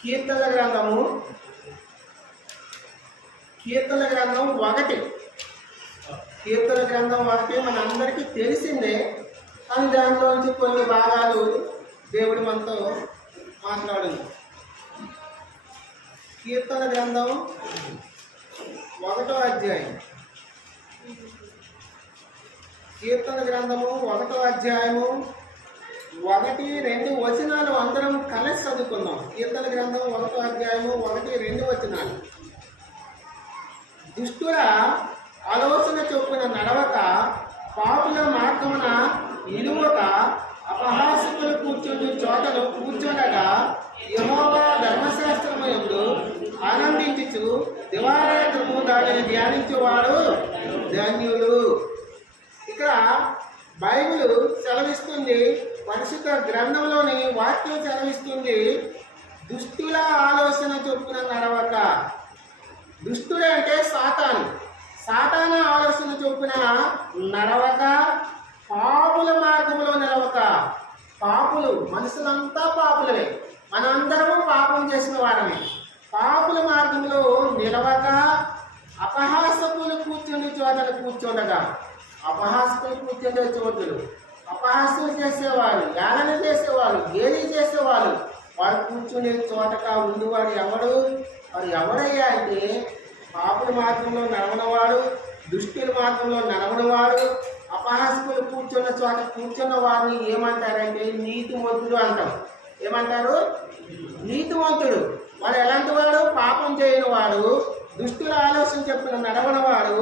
కీర్తనల గ్రంథం 1. కీర్తన గ్రంథం 1 మన అందరికీ తెలిసిందే. కానీ దాంట్లోంచి కొన్ని భాగాలు దేవుడు మనతో మాట్లాడింది. కీర్తన గ్రంథం 1వ అధ్యాయం. కీర్తన గ్రంథము 1వ అధ్యాయము 1-2 వచనాలు అందరం కలిసి చదువుకుందాం. కీర్తన గ్రంథం 1వ అధ్యాయము 1-2 వచనాలు. దుష్టుల ఆలోచన చొప్పున నడవక, పాపుల మార్గమున నిలువక, అపహాసకులు కూర్చుని చోటను కూర్చొనగా, యెహోవా ధర్మశాస్త్రముయందు ఆనందించుచు దివారాత్రము దానిని ధ్యానించేవాడు ధన్యులు. ఇక్కడ బైబిల్ సెలవిస్తుంది, పరిశుద్ధ గ్రంథంలోని వాక్యం సెలవిస్తుంది, దుష్టుల ఆలోచన చొప్పున నడవక. దుష్టుడు అంటే సాతాను ఆలోచన చొప్పున నడవక, పాపుల మార్గంలో నిలవక. పాపులు, మనుషులంతా పాపులమే, మనందరము పాపం చేసిన వారమే. పాపుల మార్గంలో నిలవక, అపహాసకులు కూర్చుని చోటలు కూర్చుండగా. అపహాసకులు కూర్చుండే చోటులు, అపహాస్యం చేసేవాళ్ళు, యాలన చేసేవాళ్ళు, గేలి చేసేవాళ్ళు, వాడు కూర్చునే చోటగా ఉండేవాడు ఎవడు? వాడు ఎవడయ్యా అంటే పాపుల మార్గంలో నడవనవాడు, దుష్టుల మార్గంలో నడవనవాడు. అపహాసకులు కూర్చున్న చోట కూర్చున్న వారిని ఏమంటారంటే నీతిమంతుడు అంటాం. ఏమంటారు? నీతిమంతుడు. వాడు ఎలాంటి వాడు? పాపం చేయని వాడు, దుష్టుల ఆలోచన చెప్పిన నడవనవాడు,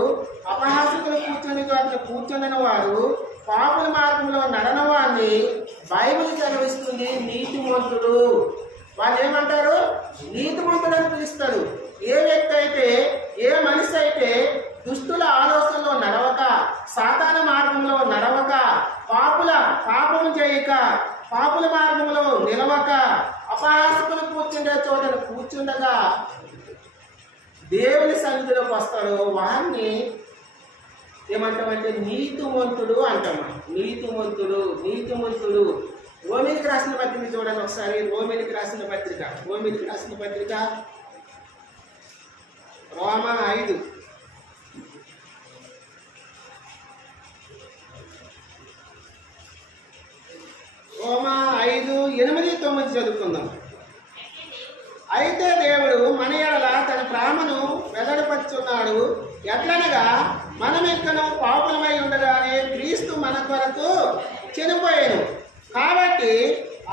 అపహాసకులు కూర్చుని చోట కూర్చుండని వాడు, పాపుల మార్గంలో నడనవాడిని బైబిల్ చదివిస్తుంది నీతిమంతుడు. వాళ్ళు ఏమంటారు? నీతిమంతుడు అని పిలుస్తారు. ఏ వ్యక్తి అయితే, ఏ మనిషి అయితే దుష్టుల ఆలోచనలో నడవక, సాతాన మార్గంలో నడవక, పాపము చేయక, పాపుల మార్గంలో నిలవక, అపహాసకులు కూర్చుండే చోటను కూర్చుండగా దేవుని సన్నిధిలోకి వస్తాడు, వారిని ఏమంటామంటే నీతిమంతుడు అంటాం. నీతిమంతుడు. రోమిలికి రాసిన పత్రిక చూడండి ఒకసారి. రోమిలికి రాసిన పత్రిక రోమా 5. రోమా 5:8-9 చదువుకుందాం. అయితే దేవుడు మన ఎడల తన ప్రేమను వెల్లడిపరుచున్నాడు. ఎట్లనగా మనమెక్కను పాపులమై ఉండగానే క్రీస్తు మన కొరకు చనిపోయాను. కాబట్టి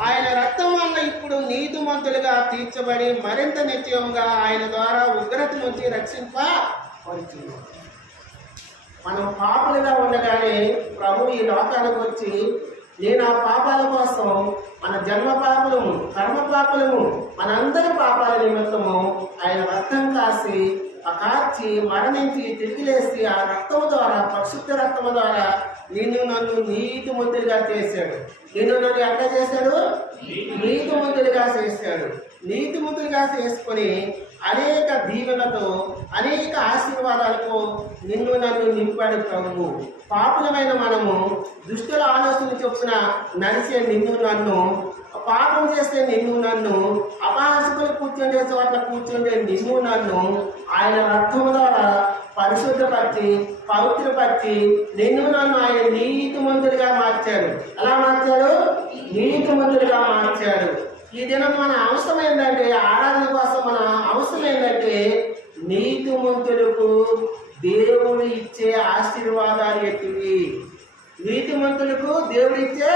ఆయన రక్తం వల్ల ఇప్పుడు నీతిమంతులుగా తీర్చబడి మరింత నిత్యంగా ఆయన ద్వారా ఉగ్రత నుంచి రక్షింపబడుతుంది. మనం పాపులుగా ఉండగానే ప్రభు ఈ లోకానికి వచ్చి, నేను ఆ పాపాల కోసం, మన జన్మ పాపలము, కర్మ పాపలము, మనందరి పాపాల నిమిత్తము ఆయన రక్తం కార్చి మరణించి తిరిగి లేచి ఆ రక్తము ద్వారా, పరిశుద్ధ రక్తము ద్వారా నిన్ను నన్ను నీతిమంతులుగా చేశాడు. నిన్ను నన్ను ఎట్లా చేశాడు? నీతిమంతులుగా చేశాడు. నీతిమంతులుగా చేసుకొని అనేక దీవెనలతో, అనేక ఆశీర్వాదాలతో నిన్ను నన్ను నింపాడు ప్రభువు. పాపులమైన మనము దుష్టుల ఆలోచన చొప్పున నడిచే నిన్ను నన్ను, పాపం చేస్తే నిన్ను నన్ను, అపహాసకులు కూర్చుండే చోట్ల కూర్చుండే నిన్ను నన్ను ఆయన రక్తము ద్వారా పరిశుద్ధపరిచి, పవిత్రపరిచి నిన్ను నన్ను ఆయన నీతిమంతులుగా మార్చాడు. ఎలా మార్చాడు? నీతిమంతులుగా మార్చాడు. ఈ దినం మన అవసరం ఏంటంటే, ఆరాధన కోసం మన అవసరం ఏంటంటే, నీతిమంతులకు దేవుడు ఇచ్చే ఆశీర్వాదాలు ఎట్టివి? నీతిమంతులకు దేవుడు ఇచ్చే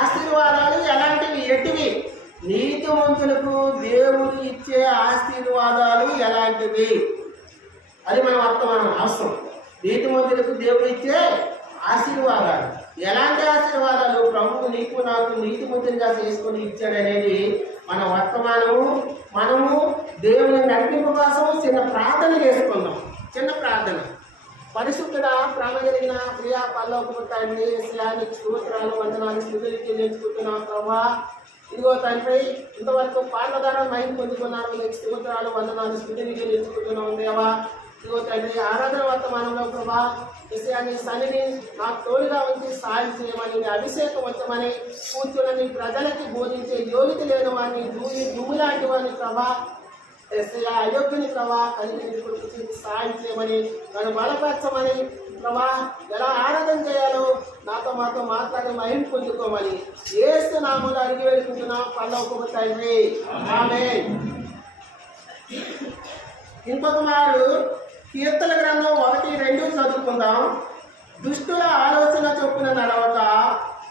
ఆశీర్వాదాలు ఎలాంటివి? ఎట్టివి? నీతిమంతులకు దేవుడు ఇచ్చే ఆశీర్వాదాలు ఎలాంటివి? అది మనం అవసరం. నీతిమంతులకు దేవుడు ఇచ్చే ఆశీర్వాదాలు ఎలాంటి ఆశీర్వాదాలు ప్రభువు నీకు నాకు నీతిమంతులుగా చేసుకొని ఇచ్చాడనేది మన వర్తమానము. మనము దేవుని నడిపింపు కోసం చిన్న ప్రార్థన చేసుకుందాం. చిన్న ప్రార్థన. పరిశుద్ధుడ, ప్రేమ కలిగిన ప్రియ పరలోకపు తండ్రి, యేసయ్యానికి స్తోత్రాలు, వందనాలు, స్తుతులు చెల్లించుకుంటున్నాం ప్రభా. ఇదిగో తండ్రి, ఇంతవరకు పాటల ద్వారా మహిమ పొందుకున్నాను. నీకు స్తోత్రాలు, వందనాలు, స్తుతులు చెల్లించుకుంటున్నాం దేవా. ఇదిగో తండ్రి ఆరాధన వర్తమానంలో ప్రభా విషయాన్ని సన్నిధి నాకు తోడుగా ఉంచి సాయం చేయమని నీ అభిషేకం వచ్చమని కూర్చున్న నీ ప్రజలకి బోధించే యోగ్యత లేని వాడిని దుమ్ము లాంటి వాడిని ప్రభా అయోగ్యుని ప్రభా కలిగి కొడుకు సాయం చేయమని నన్ను బలపరచమని ప్రభా ఎలా ఆరాధన చేయాలో మాతో మాట్లాడి మహిమ పొందుకోమని యేసు నామములో అడిగి వేడుకుంటున్నాం పరలోకపు తండ్రి ఆమేన్. ఇంకొక మారు కీర్తన గ్రంథం 1-2 చదువుకుందాం. దుష్టుల ఆలోచన చొప్పున నడవక,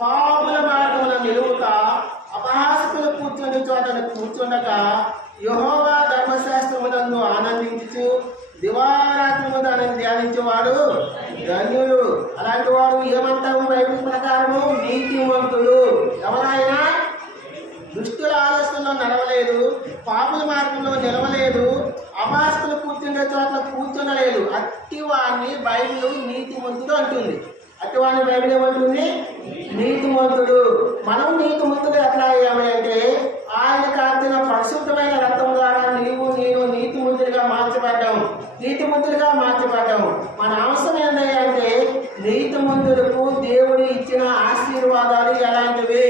పాపుల మార్గమున నిలువక, అపహాసకులు కూర్చుని చోటను కూర్చుండక, యెహోవా ధర్మశాస్త్రమునందు ఆనందించు దివారాత్రము దానిని ధ్యానించేవాడు ధన్యుడు. అలాంటి వాడు ఏమంటారు బైబిల్ ప్రకారము? నీతిమంతుడు. ఎవరైనా దుష్టుల ఆలోచనలో నడవలేదు, పాపుల మార్గంలో నిలవలేదు, అపాస్తులు కూర్చుండే చోట్ల కూర్చునలేదు, అట్టివాడిని బైబిల్ నీతిమంతుడు అంటుంది. అట్టివాడిని బైబిల్ ఏమంటుంది? నీతిమంతుడు. మనం నీతిమంతుడు ఎట్లా అయ్యామని అంటే ఆయన కాచిన పరిశుద్ధమైన రక్తం ద్వారా నేను నీతిమంతుడిగా మార్చబడ్డాము. మన అవసరం ఏంటంటే నీతిమంతులకు దేవుడు ఇచ్చిన ఆశీర్వాదాలు ఎలాంటివి,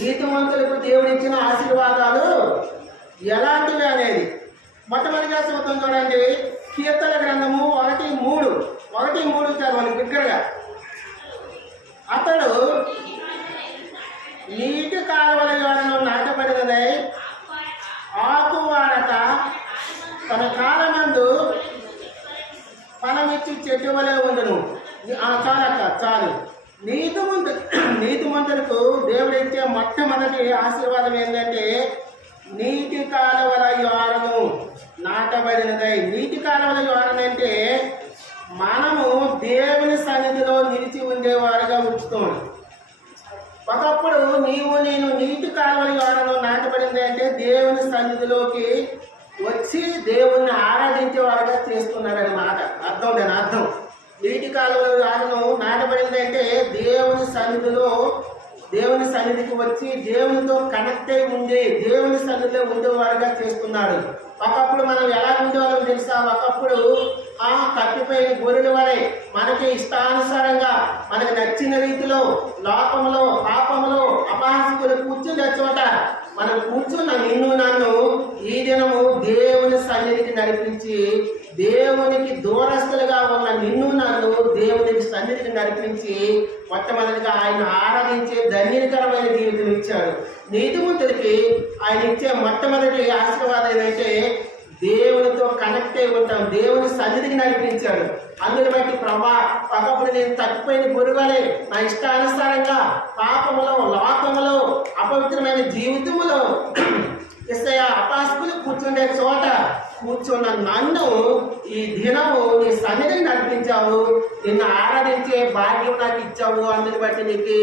నీతిమంతులకు దేవుడు ఇచ్చిన ఆశీర్వాదాలు ఎలాంటివి అనేది మొట్టమొదటిగా చూద్దాం. చూడండి, కీర్తన గ్రంథము 1:3 చదవండి బిగ్గరగా. అతడు నీటి కాలువల యొరను నాటబడినదై ఆకు వాడక తన కాలమందు ఫలమిచ్చి చెట్టు వలె ఉండును. చాలు. నీతిమంతులకు దేవుడు ఇచ్చే మొట్టమొదటి ఆశీర్వాదం ఏంటంటే నీటి కాలువల యొరను నాటబడినదై. నీటి కాలువల యొరన అంటే మనము దేవుని సన్నిధిలో నిలిచి ఉండేవారుగా ఉంచుతాం. ఒకప్పుడు నేను నీటి కాలువల యొరను నాటబడింది అంటే దేవుని సన్నిధిలోకి వచ్చి దేవుణ్ణి ఆరాధించేవారుగా చేస్తున్నారని మాట. అర్థం. నీటి కాలువల యొరను నాటబడింది అంటే దేవుని సన్నిధికి వచ్చి దేవునితో కనెక్ట్ అయి ఉండి దేవుని సన్నిధిలో ఉండేవారుగా చేస్తున్నాడు. ఒకప్పుడు మనం ఎలా ఉండేవాళ్ళం తెలుసా? ఒకప్పుడు కట్టిపోయిన గొర్రెల వలె మనకి ఇష్టానుసారంగా మనకి నచ్చిన రీతిలో లోకంలో పాపంలో అపహాసకులు కూర్చుండే చోట మనం కూర్చున్న నన్ను ఈ దినము దేవుని సన్నిధికి నడిపించి దేవునికి దూరస్తులుగా ఉన్న నన్ను దేవునికి సన్నిధికి నడిపించి మొట్టమొదటిగా ఆయన ఆరాధించే ధన్యకరమైన జీవితం ఇచ్చాడు. నీతిమంతుడికి ఆయన ఇచ్చే మొట్టమొదటి ఆశీర్వాదం ఏంటంటే దేవునితో కనెక్ట్ అయి ఉంటాం, దేవుని సన్నిధికి నడిపించాడు. అందుని బట్టి ప్రభా ఒకప్పుడు నేను తప్పిపోయిన గురువలే నా ఇష్టానుసారంగా పాపములో లోకములో అపవిత్రమైన జీవితములో అపాస్కులు కూర్చుండే చోట కూర్చున్న నన్ను ఈ దినము నీ సన్నిధిని నడిపించావు, నిన్ను ఆరాధించే భాగ్యం నాకు ఇచ్చావు. అందుని బట్టి నీకు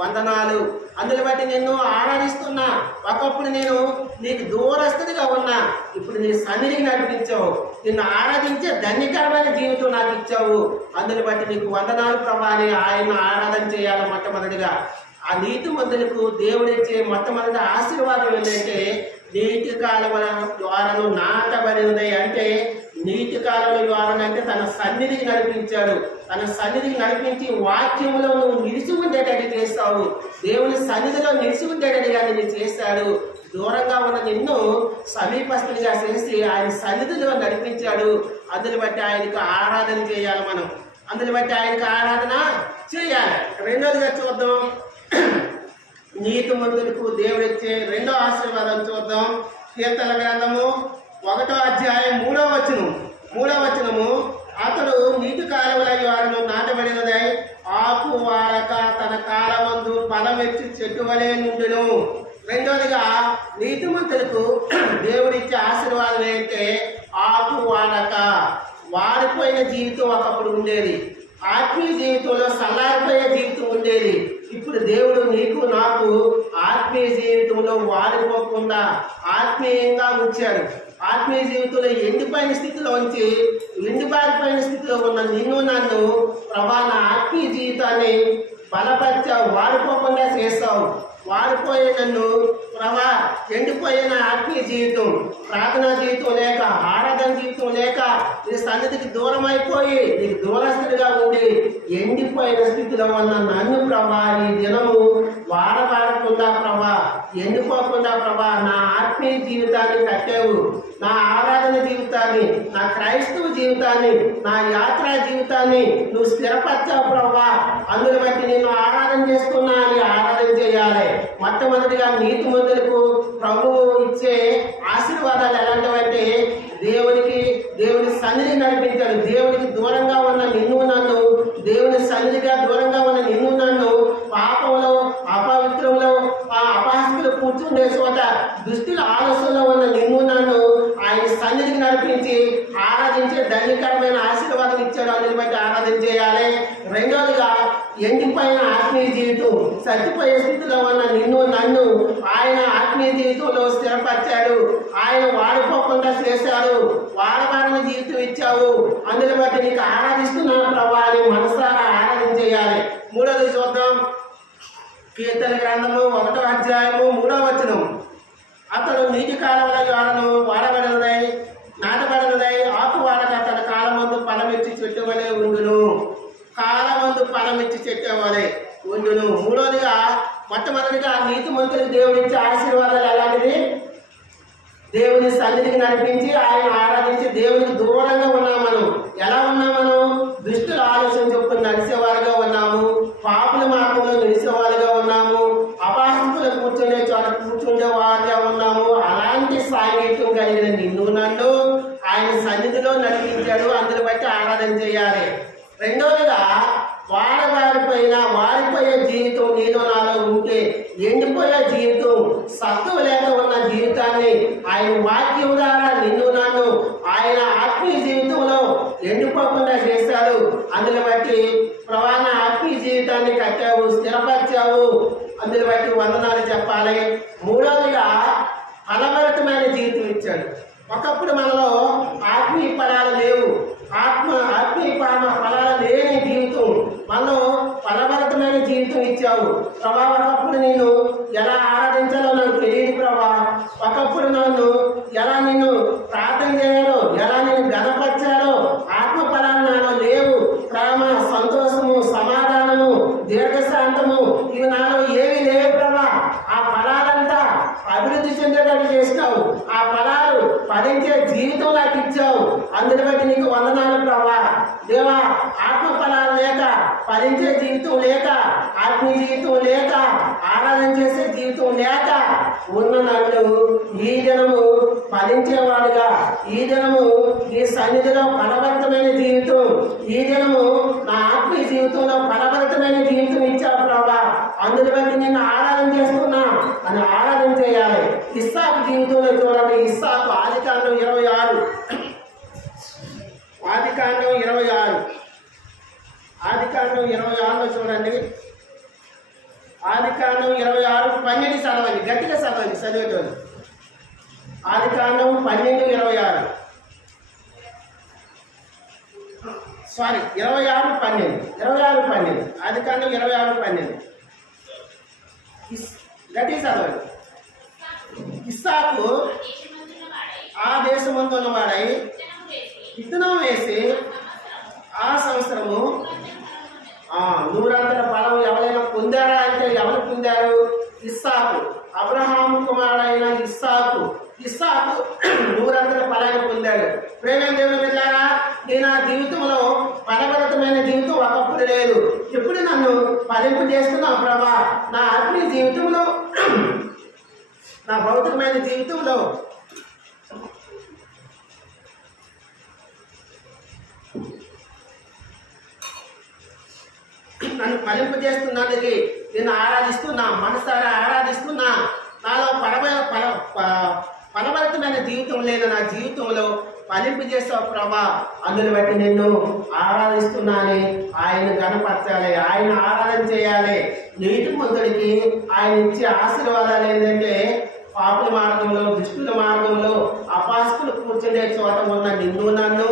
వందనాలు. అందుని బట్టి నిన్ను ఆరాధిస్తున్నా. ఒకప్పుడు నేను నీకు దూరస్తుడిగా ఉన్నా, ఇప్పుడు నీ సన్నిధికి నడిపించావు, నిన్ను ఆరాధించే ధన్యకరమైన జీవితం నాకు ఇచ్చావు. అందుని బట్టి నీకు వందనాలు ప్రభా అని ఆయన ఆరాధన చేయాలి. మొట్టమొదటిగా ఆ నీతిమంతులకు దేవుడిచ్చే మొట్టమొదటి ఆశీర్వాదం ఏంటంటే నీటి కాలువల ద్వారాను నాటబడినది. అంటే నీటి కాలువల ద్వారా అంటే తన సన్నిధికి నడిపించాడు. తన సన్నిధికి నడిపించి వాక్యములో నువ్వు నిలిచి ఉండేటట్టు చేస్తావు. దేవుని సన్నిధిలో నిలిచి ఉండేటట్టుగా నేను చేశాడు. దూరంగా ఉన్న నిన్ను సమీపస్తునిగా చేసి ఆయన సన్నిధిలో నడిపించాడు. అందుని బట్టి ఆయనకు ఆరాధన చేయాలి. మనం అందుని బట్టి ఆయనకు ఆరాధన చేయాలి. రెండోదిగా చూద్దాం, నీతిమంతులకు దేవుడిచ్చే రెండో ఆశీర్వాదం చూద్దాం. కీర్తన గ్రంథము 1:3 అతడు నీటి కాలువల యొరను నాటబడినదై ఆకు వాడక తన కాలమందు ఫలమెచ్చి చెట్టు వలె నుండును. రెండోదిగా నీతిమంతులకు దేవుడిచ్చే ఆశీర్వాదం ఏంటంటే ఆకు వాడక. వాడిపోయిన జీవితం ఒకప్పుడు ఉండేది, ఆత్మీయ జీవితంలో సల్లారిపోయే జీవితం ఉండేది. ఇప్పుడు దేవుడు నీకు నాకు ఆత్మీయ జీవితంలో వాడిపోకుండా ఆత్మీయంగా ఉంచాడు. ఆత్మీయ జీవితంలో ఎండిపోయిన స్థితిలో ఉంచి ఎండిపారిపోయిన స్థితిలో ఉన్న నన్ను ప్రభా నా ఆత్మీయ జీవితాన్ని బలపరిచావు, వాడిపోకుండా చేస్తావు. వాడిపోయే నన్ను ప్రభా, ఎండిపోయిన ఆత్మీయ జీవితం, ప్రార్థనా జీవితం లేక, ఆరాధన జీవితం లేక, నీ సన్నిధికి దూరం అయిపోయి నీకు దూరస్తుడిగా ఉండి ఎండిపోయిన స్థితిలో ఉన్న నన్ను ప్రభా, ఈ దినము వాడకుండా ప్రభా, ఎండిపోకుండా ప్రభా, నా ఆత్మీయ జీవితాన్ని కట్టావు, నా ఆరాధన జీవితాన్ని, నా క్రైస్తవ జీవితాన్ని, నా యాత్రా జీవితాన్ని నువ్వు స్థిరపరచావు ప్రభా. అందుని బట్టి నేను ఆరాధన చేసుకున్నా అని ఆరాధన చేయాలి. మొట్టమొదటిగా నీతిమంతులకు ప్రభువు ఇచ్చే ఆశీర్వాదాలు ఎలాంటివంటే, దేవుని సన్నిధి నడిపించాడు. దేవునికి దూరంగా ఉన్న నిన్ను నన్ను, దేవుని సన్నిధిగా దూరంగా ఉన్న నిన్ను నన్ను పాపంలో, అపవిత్రంలో, అపహాస్యులు కూర్చుండే చోట, దుస్తుల ఆలోచనలో ఉన్న నిన్ను నన్ను ఆయన సన్నిధికి నడిపించి ఆరాధించే ధన్యకరమైన ఆశీర్వాదం ఇచ్చాడు. అందుని బట్టి ఆరాధన చేయాలి. రెండోదిగా ఎండిపోయిన ఆత్మీయ జీవితం, చచ్చిపోయే స్థితిలో ఉన్న నిన్ను నన్ను ఆయన ఆత్మీయ జీవితంలో స్థిరపరిచాడు. ఆయన వాడిపోకుండా చేశాడు. వాడబారిన జీవితం ఇచ్చావు. అందుని బట్టి నీకు ఆరాధిస్తున్నాను ప్రభా అని మనసారా ఆరాధన చేయాలి. మూడోది చూద్దాం. కీర్తన గ్రంథము 1వ అధ్యాయము 3వ వచనం. అతడు నీటి కాలంలో వాడబడినదై, నాటబడినదై, ఆకు వాడక తన కాలమందు ఫలమిచ్చి చెట్టు వలె ఉండును. కాలమందు ఫలమిచ్చి చెట్టు వలె ఉండును. మూడోదిగా, మొట్టమొదటిగా నీతిమంతులకు దేవుడిచ్చే ఆశీర్వాదాలు ఎలాంటిది? దేవుని సన్నిధికి నడిపించి ఆయన ఆరాధించి దేవునికి దూరంగా ఉన్నాం. మనం ఎలా ఉన్నాం? మనం దుష్టుల ఆలోచన చొప్పున నడిచేవారుగా ఉన్నాము, పాపుల మార్గంలో నడిచేవారుగా ఉన్నాము, అపహాస్యులు కూర్చుండే చోట కూర్చుండే వారుగా ఉన్నాము. అలాంటి సాంగత్యం కలిగిన నిన్ను నన్ను ఆయన సన్నిధిలో నడిపించాడు. అందుని బట్టి ఆరాధన చేయాలి. రెండోదిగా, వాడిపోయే జీవితం నీలో నాలో ఉంటే, ఎండిపోయే జీవితం, సత్తువ లేక ఉన్న జీవితాన్ని ఆయన వాక్యం ద్వారా నిన్ను నన్ను ఆయన ఆత్మీయ జీవితంలో ఎండిపోకుండా చేశాడు. అందుని బట్టి ప్రవాణ ఆత్మీయ జీవితాన్ని కట్టావు, స్థిరపరిచావు. అందుని బట్టి వందనాలు చెప్పాలి. మూడోదిగా, ఫలభరితమైన జీవితం ఇచ్చాడు. ఒకప్పుడు మనలో ఆత్మీయ ఫలాలు లేవు, ఆత్మీయ ఫలాలు లేని జీవితం, మనలో ఫలభరితమైన జీవితం ఇచ్చావు ప్రభా. ఒకప్పుడు నేను ఎలా ఆరాధించాలో నాకు తెలియదు ప్రభా. ఒకప్పుడు నన్ను ఎలా నేను ప్రార్థన చేయాలో, ఎలా నేను గణపరచాలో ఆత్మ ఫలాలు నాలో లేవు. ప్రేమ, సంతోషము, సమాధానము, దీర్ఘశాంతము ఇవి నాలో ఏవి లేవు ప్రభా. ఆ ఫలాలంతా అభివృద్ధి చెందేటట్టు చేసినావు. ఆ ఫలాలు ఫలించే జీవితం నాకు ఇచ్చావు. అందుని బట్టి నీకు వందనాలు ప్రభా. దేవా, ఆత్మ ఫలాలు లేక, ఫలించే జీవితం లేక, ఆత్మీయ జీవితం లేక, ఆరాధన చేసే జీవితం లేక ఉన్న నన్ను ఈ దినము ఫలించేవాడుగా, ఈ దినము ఈ సన్నిధిలో ఫలభరితమైన జీవితం, ఈ దినము నా ఆత్మీయ జీవితంలో ఫలభరితమైన జీవితం ఇచ్చావు ప్రభా. అందుని బట్టి నిన్ను ఆరాధన చేస్తున్నా అని ఆరాధన చేయాలి. ఇస్సాకు జీవితంలో చూడండి. ఇస్సాకు ఆదికాండం 26, ఆదికాండం 26లో చూడండి. ఆదికాండం 26:12 చదవండి, గట్టిగా చదవండి చదివేటోళ్ళు. ఆదికాండం 12:26, సారీ 26:12, ఆదికాండం 26:12 గట్టిగా చదవండి. ఇస్సాకు ఆ దేశమందు ఉన్నవాడై విత్తనం వేసి ఆ సంవత్సరము 100 ఫలం ఎవరైనా పొందారా అంటే ఎవరు పొందారు? ఇస్సాకు. అబ్రహాము కుమారుడైన ఇస్సాకు 100 ఫలాన్ని పొందాడు. ప్రేమ దేవుని బిడ్డలారా, నేను ఆ జీవితంలో ఫలభరితమైన జీవితం ఒకప్పుడు లేదు. ఇప్పుడు నన్ను ఫలింపు చేస్తున్నావు ప్రభా. నా ఆత్మీయ జీవితంలో, నా భౌతికమైన జీవితంలో నన్ను ఫలింపు చేస్తున్నందుకు నేను ఆరాధిస్తున్నా, మనసారా ఆరాధిస్తున్నా. నాలో ఫలభరితమైన జీవితం లేదు, నా జీవితంలో ఫలింపు చేస్తావు ప్రభా. అందుని బట్టి నిన్ను ఆరాధిస్తున్నాను. ఆయన గణపరచాలి, ఆయన ఆరాధన చేయాలి. నీతిమంతుడికి ఆయన ఇచ్చే ఆశీర్వాదాలు ఏంటంటే, పాపుల మార్గంలో, దుష్టుల మార్గంలో, అపాస్కులు కూర్చునే చోట ఉన్న నిన్ను నన్ను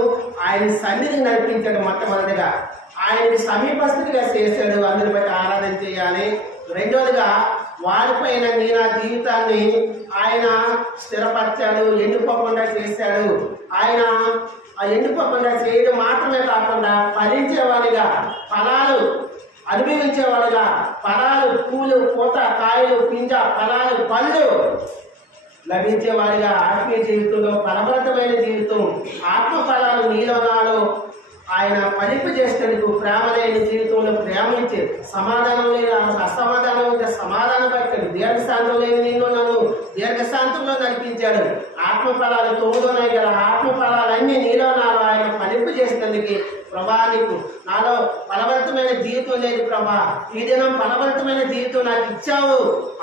ఆయన సన్నిధిని నడిపించాడు. మొట్టమొదటిగా ఆయనకి సమీపస్తుడిగా చేశాడు. అందుని బట్టి ఆరాధన చేయాలి. రెండోదిగా వారిపైన నీ నా జీవితాన్ని ఆయన స్థిరపరిచాడు, ఎండిపోకుండా చేశాడు. ఆయన ఆ ఎండిపోకుండా చేయడం మాత్రమే కాకుండా ఫలించేవాడిగా, ఫలాలు అనుభవించేవాడుగా, ఫలాలు, పూలు, పూత, కాయలు, పింజ, ఫలాలు, పళ్ళు లభించేవాడిగా, ఆత్మీయ జీవితంలో ఫలభరితమైన జీవితం, ఆత్మ ఫలాలు నీలో నాలో ఆయన ఫలింపు చేసేందుకు ప్రేమ లేని జీవితంలో ప్రేమించి, సమాధానం లేని అసమాధానం ఉంటే సమాధానం పెట్టాడు, దీర్ఘశాంతం లేని నిన్ను నన్ను దీర్ఘశాంతంలో నడిపించాడు. ఆత్మ ఫలాలు 9 ఉన్నాయి కదా, ఆత్మ ఫలాలన్నీ నీలో నాలో ఆయన ఫలింపు చేసినందుకు ప్రభా నీకు నాలో ఫలభరితమైన జీవితం లేదు ప్రభా, ఈ దినం ఫలభరితమైన జీవితం నాకు ఇచ్చావు,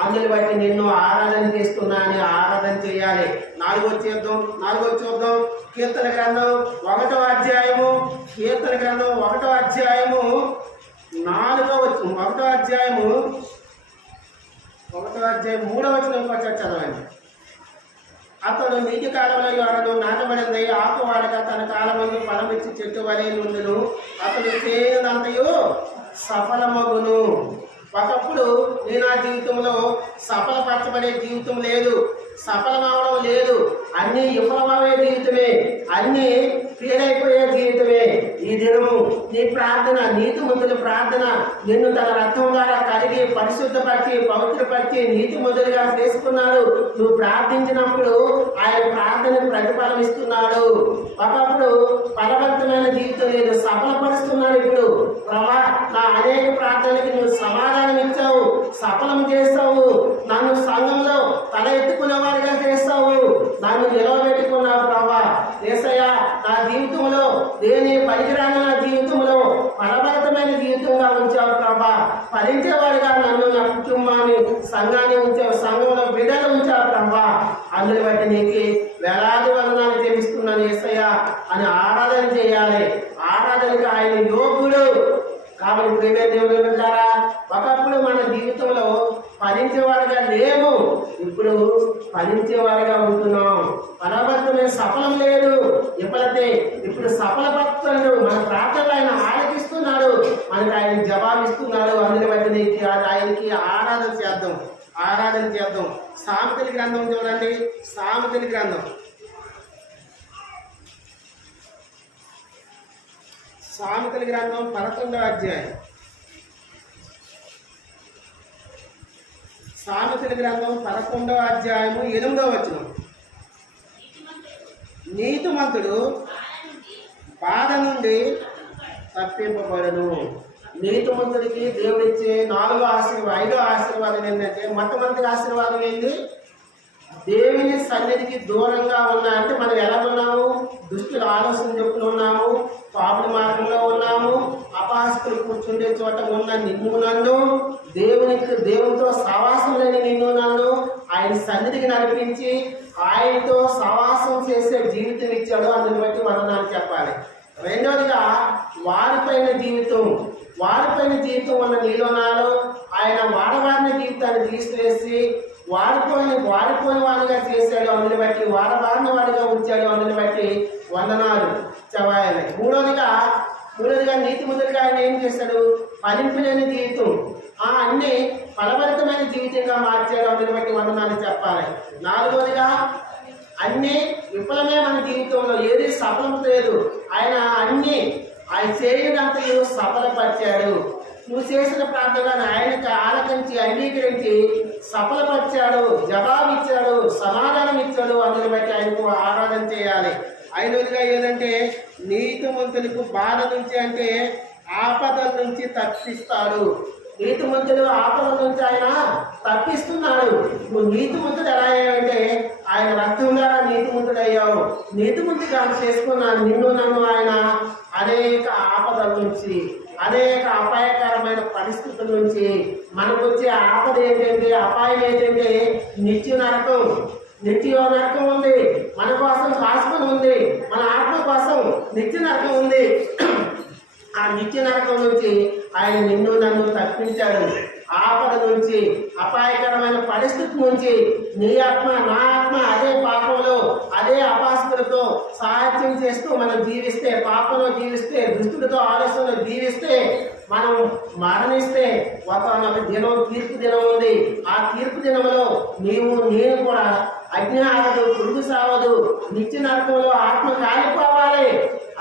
అందుని బట్టి నిన్ను ఆరాధన చేస్తున్నా అని ఆరాధన చేయాలి. 4వ చూద్దాం. కీర్తన గ్రంథం 1వ అధ్యాయము, కీర్తన గ్రంథం 1వ అధ్యాయము 4వ వచనం, 1వ అధ్యాయము 3వ వచనం కొంచెం చదవండి. అతడు నీటి కాలంలో ఎవరను నాటబడింది, ఆకువాడగా తన కాలమందు ఫలమిచ్చి చెట్టు వలె నుండును, అతడు చేయనంతయు సఫలమగును. ఒకప్పుడు నీ నా జీవితంలో సఫలపరచబడే జీవితం లేదు, సఫలమవడం లేదు, అన్నీ విఫలమయ్యే జీవితమే, అన్నీ ఫెయిలైపోయే జీవితమే. ఈ దినము నీ ప్రార్థన, నీతిమంతుల ప్రార్థన నిన్ను తన రక్తం ద్వారా కడిగి పరిశుద్ధపరిచి పవిత్రపరిచి నీతిమంతులుగా చేసుకున్నాడు. నువ్వు ప్రార్థించినప్పుడు ఆయన ప్రార్థనకు ప్రతిఫలం ఇస్తున్నాడు. ఒకప్పుడు ఫలవంతమైన జీవితం లేదు, సఫలపరుస్తున్నాడు. ఇప్పుడు ప్రభా నా అనేక ప్రార్థనలకి నువ్వు సమాధానం ఇచ్చావు, సఫలం చేస్తావు, నన్ను సంఘంలో తల ఎత్తుకునేవాడిగా చేస్తావు, నన్ను నిలవబెట్టుకున్నావు ప్రభా. యేసయ్య నా జీవితంలో దేని పనికిరాని నా జీవితంలో ఫలభరితమైన జీవితంగా ఉంచావు ప్రభా. ఫలించేవాడిగా నన్ను, నా కుటుంబాన్ని, సంఘాన్ని ఉంచావు, సంఘంలో బిడ్డలు ఉంచావు ప్రభా. అందుని బట్టి నీకు వేలాది వందనాలు చెల్లిస్తున్నాను యేసయ్య అని ఆరాధన చేయాలి. ఆరాధనకు ఆయన యోగ్యుడు. కాబట్టి ప్రియమైన దేవుని బిడ్డలారా, ఒకప్పుడు మన జీవితంలో ఫలించేవాడిగా లేము, ఇప్పుడు ఫలించేవాడిగా ఉంటున్నాం. ఫలభరితమైన సఫలం లేదు, విఫలతే. ఇప్పుడు సఫలపరుస్తున్నాడు, మన ప్రార్థనలు ఆయన ఆలకిస్తున్నాడు, మనకి ఆయన జవాబిస్తున్నాడు. అందుని బట్టి నీకు ఆయనకి ఆరాధన చేద్దాం. సామెతల గ్రంథం చూడండి, సామెతల గ్రంథం 11వ అధ్యాయం. సామెతల గ్రంథం 11వ అధ్యాయము 8వ వచనం. నీతిమంతుడు బాధ నుండి తప్పింపబడను. నీతిమంతుడికి దేవుడిచ్చే 5వ ఆశీర్వాదం ఏంటంటే, మొట్టమొదటి ఆశీర్వాదం ఏంటి? దేవుని సన్నిధికి దూరంగా ఉన్నా అంటే మనం ఎలా ఉన్నాము? దుష్టుల ఆలోచన చెప్పులు ఉన్నాము, పాపుల మార్గంలో ఉన్నాము, అపహాసకులు కూర్చుండే చోట ఉన్న నిన్ను నన్ను, దేవునితో సవాసం లేని నిన్ను నన్ను ఆయన సన్నిధికి నడిపించి ఆయనతో సవాసం చేసే జీవితం ఇచ్చాడు. అందుని బట్టి వందనాలు చెప్పాలి. రెండవదిగా వారిపైన జీవితం ఉన్న నీలో నాలో ఆయన వాడవారిన జీవితాన్ని తీసివేసి వాడిపోయిన వాడిగా చేశాడు. అందుని బట్టి వాడబారిన వాడిగా ఉంచాడు. అందుని బట్టి వందనాలు చెప్పాలి. మూడోదిగా నీతిమంతుడిగా ఆయన ఏం చేశాడు? ఫలింపులేని జీవితం అన్ని ఫలభరితమైన జీవితంగా మార్చాడు. అందుని బట్టి వందనాలు చెప్పాలి. 4వదిగా అన్ని విఫలమే మన జీవితంలో, ఏది సఫలం లేదు. ఆయన చేయడంతయు సఫలపరిచాడు. నువ్వు చేసిన ప్రార్థనలను ఆయనకు ఆలకించి అంగీకరించి సఫలపరిచాడు, జవాబిచ్చాడు, సమాధానం ఇచ్చాడు. అందుని బట్టి ఆయనకు ఆరాధన చేయాలి. 5వదిగా ఏంటంటే, నీతిమంతులకు బాధ నుంచి అంటే ఆపదల నుంచి తప్పిస్తాడు. నీతిమంతులు ఆపదల నుంచి ఆయన తప్పిస్తున్నాడు. నువ్వు నీతిమంతుడు ఎలా అయ్యావంటే ఆయన రక్తం ద్వారా నీతిమంతుడు అయ్యావు. నీతిమంతుగా చేసుకున్నాను నిన్ను నన్ను ఆయన అనేక ఆపదల నుంచి, అనేక అపాయకరమైన పరిస్థితుల నుంచి. మనకు వచ్చే ఆపద ఏంటంటే, అపాయం ఏంటంటే నిత్య నరకం ఉంది. మన కోసం కాసుకొని ఉంది, మన ఆత్మ కోసం నిత్య నరకం ఉంది. ఆ నిత్య నరకం నుంచి ఆయన నిన్ను నన్ను తప్పించాడు. ఆపద నుంచి, అపాయకరమైన పరిస్థితి నుంచి నీ ఆత్మ నా ఆత్మ అదే పాపంలో అదే అపాసకులతో సాహిత్యం చేస్తూ మనం జీవిస్తే, పాపంలో జీవిస్తే, దుష్టులతో ఆలోచనలో జీవిస్తే, మనం మరణిస్తే ఒక దినం తీర్పు దినం ఉంది. ఆ తీర్పు దినంలో నీవు నేను కూడా అగ్ని ఆగదు, పురుగు సావదు, నిత్య నరకంలో ఆత్మ కాలిపోవాలి.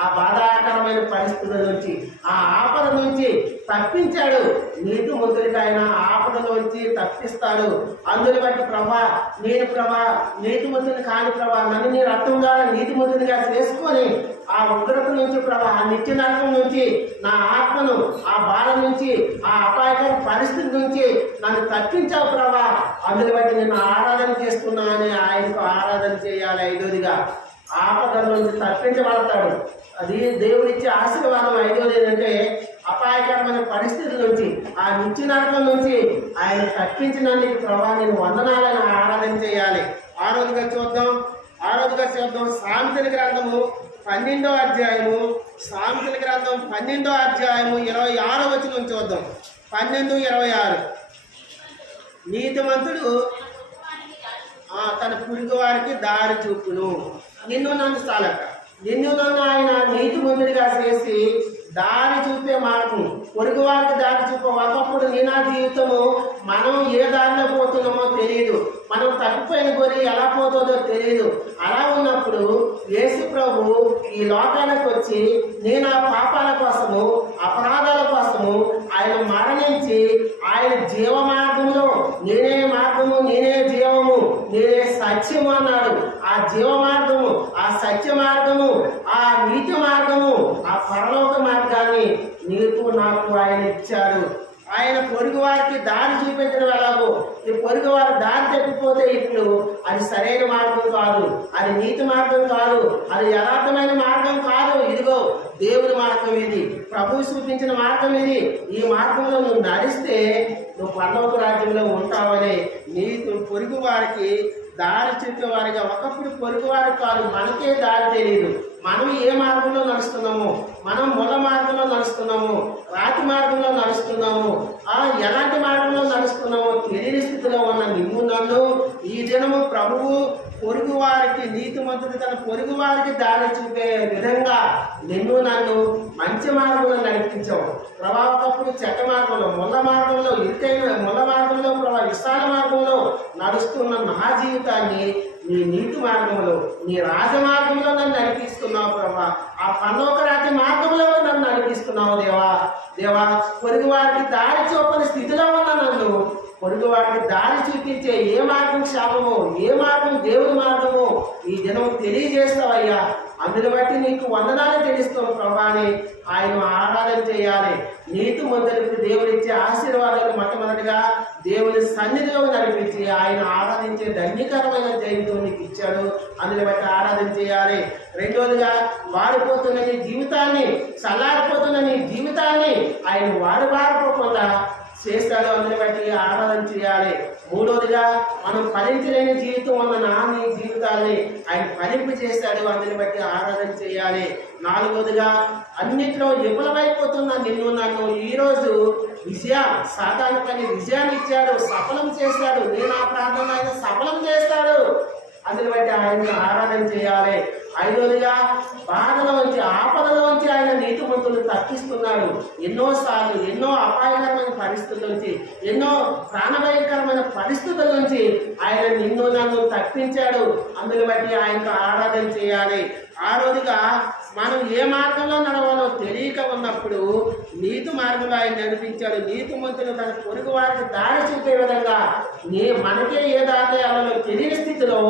ఆ బాధాకరమైన పరిస్థితుల నుంచి, ఆ ఆపద నుంచి తప్పించాడు. నీతిమంతుడికి ఆయన ఆపదలోంచి తప్పిస్తాడు. అందుని బట్టి ప్రభా, నేను ప్రభా నీతిమంతుని కాని ప్రభా, నన్ను నీ రక్తం ద్వారా నీతిమంతునిగా చేసుకొని ఆ ఉగ్రత నుంచి ప్రభా, ఆ నిత్య నరకం నుంచి నా ఆత్మను, ఆ బాధ నుంచి, ఆ అపాయకర పరిస్థితి నుంచి నన్ను తప్పించావు ప్రభా. అందుని బట్టి నేను ఆరాధన చేస్తున్నానని ఆయనకు ఆరాధన చేయాలి. ఐదోదిగా ఆపదల నుంచి తప్పించబడతాడు. అది దేవుడిచ్చే ఆశీర్వాదం. ఐదోది ఏంటంటే అపాయకరమైన పరిస్థితుల నుంచి, ఆ నిత్య నరకం నుంచి ఆయన తప్పించినందుకు ప్రభా నేను వందనాలను ఆరాధన చేయాలి. ఆరోగ్యంగా చూద్దాం సామెతల గ్రంథము 12వ అధ్యాయము, సామెతల గ్రంథం 12వ అధ్యాయము 26వ వచనం చూద్దాం. 12:26 నీతిమంతుడు తన పొరుగు వారికి దారి చూపును. నిన్ను నన్ను ఆయన నీతిమంతుడిగా చేసి దారి చూపే మార్గం, పొరుగు వారికి దారి చూపే. ఒకప్పుడు నా జీవితము మనం ఏ దారిలో పోతున్నామో తెలియదు, మనం తప్పిపోయిన గొర్రె ఎలా పోతుందో తెలియదు. అలా ఉన్నప్పుడు యేసు ప్రభు ఈ లోకానికి వచ్చి నేను ఆ పాపాల కోసము, అపరాధాల కోసము ఆయన మరణించి ఆయన జీవ మార్గంలో నేనే మార్గము, నేనే జీవము, నేనే సత్యము అన్నాడు. ఆ జీవ మార్గము, ఆ సత్య మార్గము, ఆ నీతి మార్గము, ఆ పరలోక మార్గాన్ని నీకు నాకు ఆయన ఇచ్చాడు. ఆయన పొరుగు వారికి దారి చూపించడం ఎలాగో, ఈ పొరుగు వారి దారి తప్పిపోతే ఇప్పుడు అది సరైన మార్గం కాదు, అది నీతి మార్గం కాదు, అది యథార్థమైన మార్గం కాదు. ఇదిగో దేవుని మార్గం ఇది, ప్రభువు చూపించిన మార్గం ఇది. ఈ మార్గంలో నువ్వు నడిస్తే నువ్వు పరలోక రాజ్యంలో ఉంటావని నీకు పొరుగు వారికి దారి చెప్పేవారిగా. ఒకప్పుడు పొరుగువారు కాదు, మనకే దారి తెలియదు. మనం ఏ మార్గంలో నడుస్తున్నాము, మనం మూల మార్గంలో నడుస్తున్నాము, రాతి మార్గంలో నడుస్తున్నాము, ఎలాంటి మార్గంలో నడుస్తున్నామో తెలియని స్థితిలో ఉన్న నిన్ను నన్ను ఈ దినము ప్రభువు పొరుగు వారికి, నీతిమంతుడు తన పొరుగు వారికి దారి చూపే విధంగా నిన్ను నన్ను మంచి మార్గంలో నడిపించావు ప్రభా. ఒకప్పుడు చెట్ట మార్గంలో, ముళ్ళ మార్గంలో, ఇరుకైన ముళ్ళ మార్గంలో ప్రభా, విశాల మార్గంలో నడుస్తున్న నా జీవితాన్ని నీ నీతి మార్గంలో, నీ రాజమార్గంలో నన్ను నడిపిస్తున్నావు ప్రభా. ఆ పరలోక రాజ్య మార్గంలో నన్ను నడిపిస్తున్నావు దేవా. పొరుగు వారికి దారి చూపని స్థితిలో ఉన్న నన్ను పొరుగు వారికి దారి చూపించే ఏ మార్గం క్షేమమో, ఏ మార్గం దేవుని మార్గమో ఈ దినం తెలియజేస్తావయ్యా. అందుని బట్టి నీకు వందనాలు తెలుస్తాం ప్రభా అని ఆయన ఆరాధన చేయాలి. నీతి మంతులకు దేవుడిచ్చే ఆశీర్వాదాలు మొట్టమొదటిగా దేవుని సన్నిధిలో నడిపించి ఆయన ఆరాధించే ధన్యకరమైన జయంతులు నీకు ఇచ్చాడు. అందుని బట్టి ఆరాధన చేయాలి. రెండోదిగా వాడిపోతున్న నీ జీవితాన్ని, చల్లారిపోతున్న నీ జీవితాన్ని ఆయన వాడిపోకుండా చేస్తాడు. అందుని బట్టి ఆరాధన చేయాలి. మూడోదిగా మనం ఫలించలేని జీవితం ఉన్న నీ జీవితాన్ని ఆయన ఫలింపు చేస్తాడు. అందుని బట్టి ఆరాధన చేయాలి. నాలుగోదిగా అన్నిట్లో విఫలమైపోతున్న నిన్ను నన్ను ఈరోజు సాతాను పని విజయాన్ని ఇచ్చాడు, సఫలం చేస్తాడు. నేను ఆ ప్రార్థన ఆయన సఫలం చేస్తాడు. అందుని బట్టి ఆయన ఆరాధన చేయాలి. ఐదోదిగా బాధలోంచి, ఆపదలోంచి ఆయన నీతిమంతులు తప్పిస్తున్నాడు. ఎన్నోసార్లు ఎన్నో అపాయకరమైన పరిస్థితుల నుంచి, ఎన్నో ప్రాణభయంకరమైన పరిస్థితుల నుంచి ఆయన నిన్ను నన్ను తప్పించాడు. అందుని బట్టి ఆయనకు ఆరాధన చేయాలి. ఆరోదిగా మనం ఏ మార్గంలో నడవాలో తెలియక ఉన్నప్పుడు నీతి మార్గంలో ఆయన నడిపించాడు. నీతిమంతులు తన పొరుగు వారికి దారి చూపే విధంగా మనకే ఏ దారి అవ్వాలో తెలియని స్థితిలో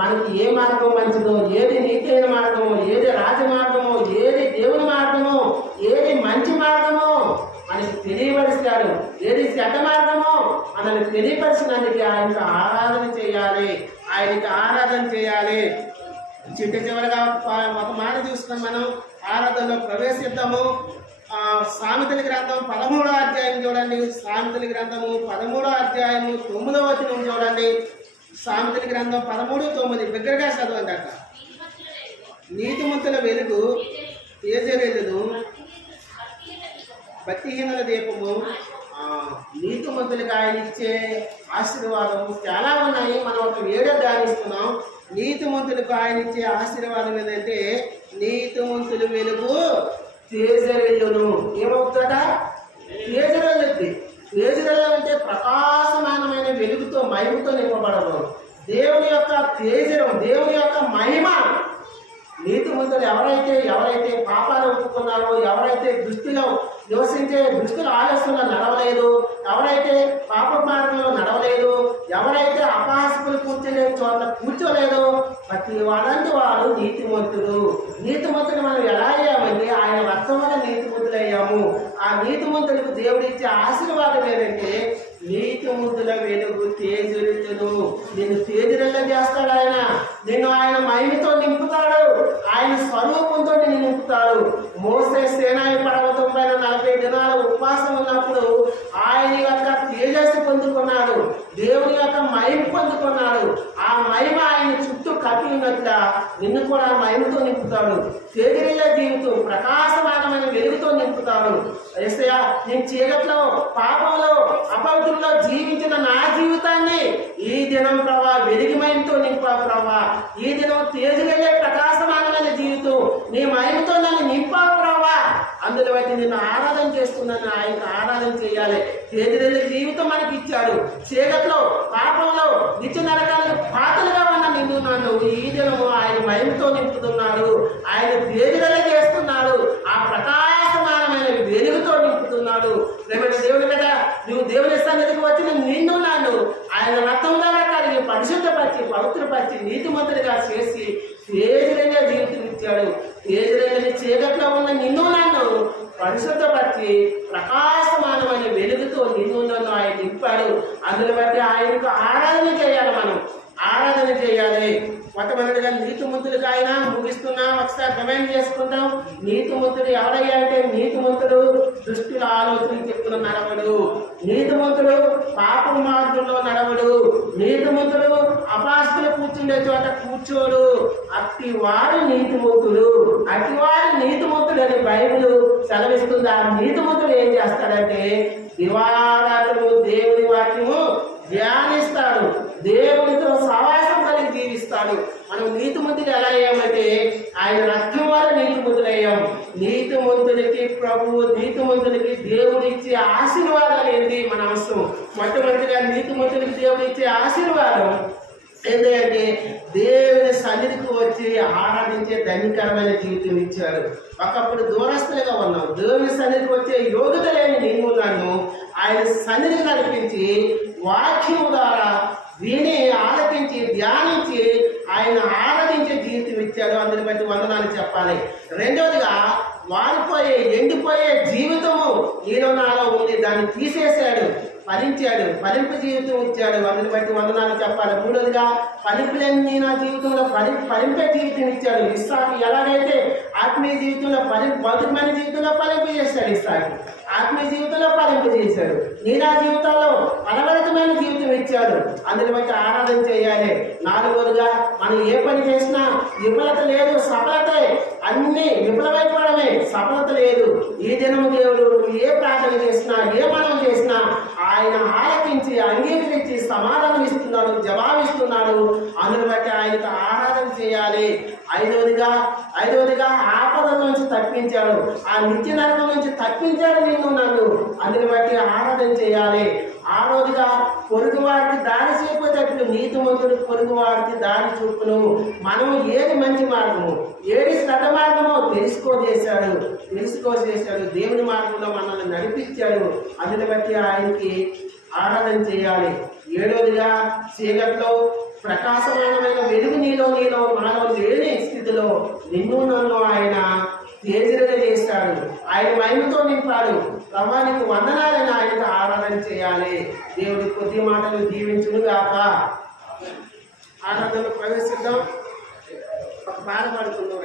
మనకి ఏ మార్గం మంచిదో, ఏది నీతి అయిన మార్గమో, ఏది రాజమార్గమో, ఏది దేవుని మార్గమో, ఏది మంచి మార్గమో మనకి తెలియపరుస్తాడు. ఏది చెడ్డ మార్గమో మనల్ని తెలియపరిచినందుకు ఆయనకు ఆరాధన చేయాలి. ఆయనకి ఆరాధన చేయాలి. చివరిగా ఒక మాట చూసుకొని మనం ఆరాధనలో ప్రవేశిద్దాము. సామెతల గ్రంథం 13వ అధ్యాయం చూడండి. సామెతల గ్రంథము 13వ అధ్యాయము 9వ వచనం చూడండి. సామెతల గ్రంథం 13:9 బిగ్గరగా చదవండి. అక్క నీతిమంతుల వెలుగు తేజరెల్లును, భక్తిహీనుల దీపము నీతిమంతులకు ఆయన ఇచ్చే ఆశీర్వాదం చాలా ఉన్నాయి. మనం ఒక వీడియో ధ్యానిస్తున్నాం. నీతిమంతులకు ఆయన ఇచ్చే ఆశీర్వాదం ఏంటంటే, నీతిమంతులు వెలుగు తేజరిల్లును. ఏమవుతుందట? తేజరిల్లుద్ది. తేజరిల్లు అంటే ప్రకాశమానమైన వెలుగుతో, మహిమతో నింపబడదు. దేవుని యొక్క తేజరం, దేవుని యొక్క మహిమ. నీతిమంతులు ఎవరైతే పాపాలు ఒప్పుకున్నారో, ఎవరైతే దుష్టిలో నివసించే దుష్టుల ఆలస్యంలో నడవలేదు, ఎవరైతే పాప మార్గంలో నడవలేదు, ఎవరైతే అపహాసకులు కూర్చోలే చోట్ల కూర్చోలేదు, ప్రతి వాడంటే వాడు నీతిమంతుడు. నీతిమంతుడు మనం ఎలా అయ్యామండి? ఆయన రక్తం వల్ల నీతిమంతులు అయ్యాము. ఆ నీతిమంతులకు దేవుడు ఇచ్చే ఆశీర్వాదం ఏంటంటే, నీతిమంతుల వెలుగు తేజరిల్లును. నిన్ను తేజరిల్ల చేస్తాడు ఆయన. నిన్ను ఆయన మహిమతో నింపుతాడు. ఆయన స్వరూపంతో నిన్ను నింపుతాడు. మోసే సేనాయి పర్వతం పైన 40 దినాలు ఉపవాసం ఉన్నప్పుడు ఆయన యొక్క తేజస్సు పొందుకున్నాడు, దేవుని యొక్క మహిమ పొందుకున్నాడు. ఆ మహిమ ఆయన చుట్టూ కట్టి ఉన్నట్లా నిన్ను కూడా మహిమతో నింపుతాడు. తేజరిల్ల జీవితం ప్రకాశమానమైన వెలుగుతో నింపుతాడు. యేసయ్యా, నేను చీకట్లో, పాపంలో, అపవిత్రంలో జీవించిన నా జీవితాన్ని ఈ దినం ప్రభా వెలుగు మహిమతో నింపా ప్రభా. ఈ దినం తేజరిల్లే ప్రకాశమానమైన జీవితం నీ మహిమతో నన్ను నింపా ప్రభా. అందులో బట్టి నిన్ను ఆరాధన చేస్తున్నాను. ఆయనకు ఆరాధన చేయాలి. తేజరిల్లే జీవితం మనకి ఇచ్చాడు. చీకట్లో, పాపంలో, నిత్య నరకాలకు పాతలుగా ఉన్న నిన్ను నన్ను ఈ దినము ఆయన మహిమతో నింపుతున్నాడు. ఆయన తేజరిల్ల చేస్తున్నాడు. ఆ ప్రకాశమానమైన వెలుగుతో నింపుతున్నాడు. ప్రేమైన దేవుని కదా, నువ్వు దేవుని సన్నిధికి వచ్చిన నిన్ను నన్ను ఆయన రక్తంలో కడిగి పరిశుద్ధపరిచి, పవిత్రపరిచి, నీతిమంతుడిగా చేసి తేజరిల్ల జీవితం ఇచ్చాడు. తేజరిల్లని చీకట్లో ఉన్న నిన్ను నన్ను పరిశుద్ధపరిచి ప్రకాశమానమైన వెలుగుతో నిన్ను నన్ను ఆయన నింపాడు. అందులో బట్టి ఆయనకు ఆరాధన చేయాలి. మనం ఆరాధన చేయాలి. మొట్టమొదటిగా నీతిమంతులకు ఆయన ముగిస్తున్నాం. ఒకసారి రిమైండ్ చేసుకుంటాం. నీతిమంతుడు ఎవరయ్యా అంటే, నీతిమంతుడు దుష్టుల ఆలోచన చెప్పున నడవడు, నీతిమంతుడు పాప మార్గంలో నడవడు, నీతిమంతుడు అపాస్తులు కూర్చుండే చోట కూర్చోడు. అట్టివాడు నీతిమంతుడు. అట్టివాడు నీతిమంతుడు అని బైబిల్ సెలవిస్తుంది. ఆ నీతిమంతుడు ఏం చేస్తాడంటే, దివారాత్రులు దేవుని వాక్యము ధ్యానిస్తాడు, దేవునితో సహవాసం కలిగి జీవిస్తాడు. మనం నీతిమంతులు ఎలా అయ్యామంటే, ఆయన రక్తం వల్ల నీతిమంతులయ్యాం. నీతిమంతులకి ప్రభువు, నీతిమంతులకి దేవుడు ఇచ్చే ఆశీర్వాదాలు ఏంటి మన అవసరం? మొట్టమొదటిగా నీతిమంతులకి దేవుడు ఇచ్చే ఆశీర్వాదం ఏంటంటే, దేవుని సన్నిధికి వచ్చి ఆరాధించే ధన్యకరమైన జీవితం ఇచ్చాడు. ఒకప్పుడు దూరస్తులుగా ఉన్నాం. దేవుని సన్నిధికి వచ్చే యోగ్యత లేని నిన్ను నన్ను ఆయన సన్నిధికి నడిపించి వాక్యం ద్వారా విని, ఆలకించి, ధ్యానించి ఆయన ఆరాధించే జీవితం ఇచ్చాడు. అందుని బట్టి వందనాలు చెప్పాలి. రెండవదిగా, వారిపోయే ఎండిపోయే జీవితము నీలో నాలో ఉంది, దాన్ని తీసేశాడు, ఫలించాడు, ఫలింపు జీవితం ఇచ్చాడు. అందుని బట్టి వందనాలు చెప్పాలి. మూడవదిగా, ఫలింపులేని నా జీవితంలో ఫలింపే జీవితం ఇచ్చాడు. ఇస్సాకు ఎలాగైతే ఆత్మీయ జీవితంలో భౌతికమైన జీవితంలో ఫలింపు చేశాడు, ఇస్సాకు ఆత్మీయ జీవితంలో ఫలింపు చేశాడు. నా జీవితంలో ఫలవంతమైన జీవితం ఇచ్చాడు. అందుని బట్టి ఆరాధన చేయాలి. నాలుగవదిగా, మనం ఏ పని చేసినా విఫలత లేదు, సఫలతే. అన్ని విఫలమైపోవడమే, సఫలత లేదు. ఈ దినము దేవుడు ఏ ప్రార్థన చేసినా, ఏ మనం చేసినా ఆయన ఆలకించి, అంగీకరించి సమాధానం ఇస్తున్నాడు, జవాబిస్తున్నాడు. అందుని బట్టి ఆయనకు ఆరాధన చేయాలి. ఐదవదిగా ఆపద నుంచి తప్పించాడు, ఆ నిత్య నరకం నుంచి తప్పించాడు నిన్ను నన్ను. అందుని బట్టి ఆరాధన చేయాలి. ఆరోదిగా, పొరుగు వారికి దారి చేయకపోతే నీతిమంతుడు పొరుగు వారికి దారి చూపును. మనం ఏది మంచి మార్గము, ఏది శ్రద్ధ మార్గమో తెలుసుకోచేశాడు. దేవుని మార్గంలో మనల్ని నడిపించాడు. అందుని బట్టి ఆయనకి ఆరాధన చేయాలి. ఏడవదిగా, చీకట్లో ప్రకాశమానమైన వెలుగు నీలో మనలో లేని స్థితిలో నిన్ను నన్ను ఆయన తేజరిల్ల చేస్తాడు. ఆయన మహిమతో నింపాడు. ప్రభానికి వందనాలని ఆయనకు ఆరాధన చేయాలి. దేవుడి కొద్ది మాటలు దీవించును గాక. ఆరాధనలో ప్రవేశిద్దాం. ఒక పాట పాడుకుందాం.